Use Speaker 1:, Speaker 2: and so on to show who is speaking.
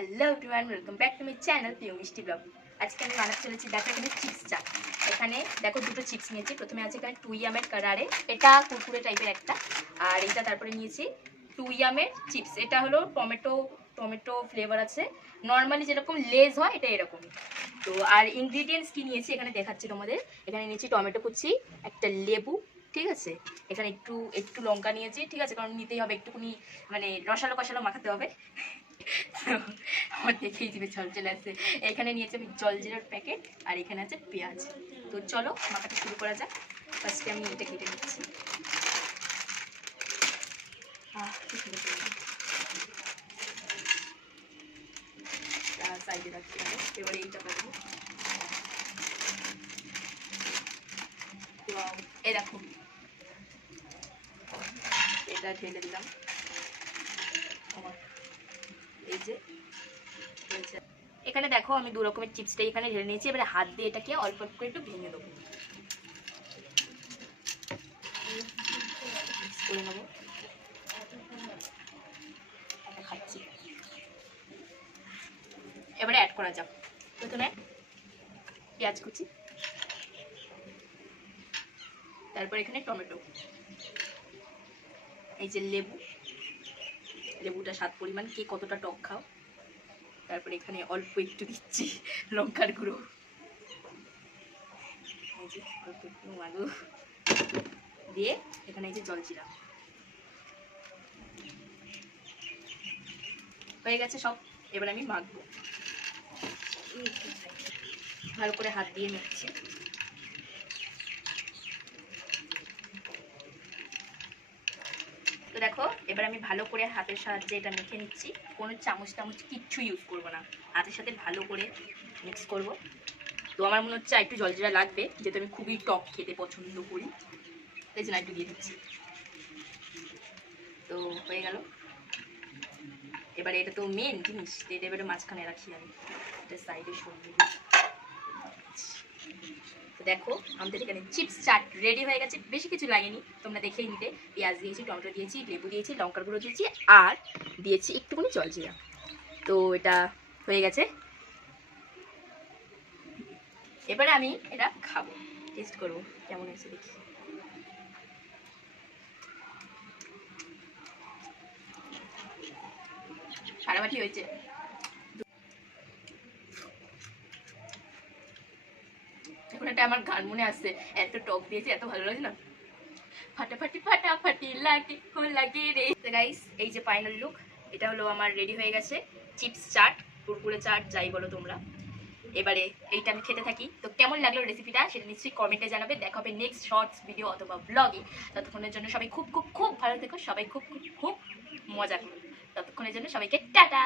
Speaker 1: Hello everyone welcome back to my channel Piu Mishti blog আজকে আমি বানাতে চলেছি দেখো এখানে চিপস চা এখানে দেখো দুটো চিপস নিয়েছি। প্রথমে আছে এখানে টু ইয়ামের কারারে। এটা কুরকুরে টাইপের একটা। আর এটা তারপরে নিয়েছি টু ইয়ামের চিপস এটা হলো টমেটো টমেটো ফ্লেভার আছে। নর্মালি যেরকম লেজ হয়, এটা এরকমই। তো আর ইনগ্রিডিয়েন্টস কি নিয়েছি এখানে দেখাচ্ছি তোমাদের। এখানে নিয়েছি টমেটো কুচি, একটা লেবু, ঠিক আছে? এখানে একটু একটু লঙ্কা নিয়েছি, ঠিক আছে? কারণ নিতেই হবে একটুখানি মানে রসালো কষালো মাখাতে হবে। আমার দেখেই দিবে জল চলে আসছে এখানে নিয়েছি আমি জল জিরার প্যাকেট আর এখানে আছে পেঁয়াজ। তো চলো মাখাটা শুরু করা যাক। ফার্স্টে আমি এটা কেটে নিচ্ছি। সাইডে রাখতে হবে এবারে এইটা Wow, এই এটা ঢেলে দিলাম। আমার এই যে। এখানে দেখো, আমি দু রকমের চিপসটা এখানে ঢেলে নিয়েছি। এবারে হাত দিয়ে এটাকে অল্প অল্প করে একটু ভেঙে দেবো। নেব। খাচ্ছি। এবারে অ্যাড করা যাক। প্রথমে পেঁয়াজ কুচি। তারপর এখানে টমেটো। এই যে লেবু। লেবুটা স্বাদ পরিমাণ, কে কতটা টক খাও। তারপরে এখানে অল্প একটু দিচ্ছি লঙ্কার গুঁড়ো। অল্প একটু আলু দিয়ে এখানে এই যে জল জিরা হয়ে গেছে সব, এবার আমি মাখবো। ভালো করে হাত দিয়ে মেখছি। দেখো, এবার আমি ভালো করে হাতের সাহায্যে এটা মেখে নিচ্ছি। কোনো চামচ টামচ কিচ্ছু ইউজ করব না। হাতের সাথে ভালো করে মিক্স করব। তো আমার মনে হচ্ছে একটু জলজিরা লাগবে, যেহেতু আমি খুবই টক খেতে পছন্দ করি। তাই জন্য একটু দিয়ে দিচ্ছি। তো হয়ে গেল। এবারে এটা তো মেন জিনিস এটা এবারে মাঝখানে রাখি আমি। এটা সাইডে সরিয়ে তো দেখো, আমাদের এখানে চিপস চাট রেডি হয়ে গেছে। বেশি কিছু লাগেনি, তোমরা দেখেই নিতে পেঁয়াজ দিয়েছি, টমেটো দিয়েছি, লেবু দিয়েছি, লঙ্কার গুঁড়ো দিয়েছি, আর দিয়েছি একটুখানি জলজিরা। তো এটা হয়ে গেছে। এবারে আমি এটা খাব। টেস্ট করব। কেমন হয়েছে দেখি। ফাটাফাটি হয়েছে। এখন আমার গান মনে আসছে এত টক দিয়েছে, এত ভালো লাগছে না? ফাটাফাটি ফাটাফাটি লাগে লাগে রে। গাইস এই যে ফাইনাল লুক এটা হলো আমার রেডি হয়ে গেছে। চিপস চাট, কুরকুরে চাট, যাই বলো তোমরা। এবারে এইটা আমি খেতে থাকি। তো কেমন লাগল রেসিপিটা সেটা নিশ্চয়ই কমেন্টে জানাবে। দেখা হবে নেক্সট শর্টস ভিডিও অথবা ব্লগে ততক্ষণের জন্য সবাই খুব খুব খুব ভালো থেকো। সবাই খুব খুব খুব মজা করো। ততক্ষণের জন্য সবাইকে টাটা!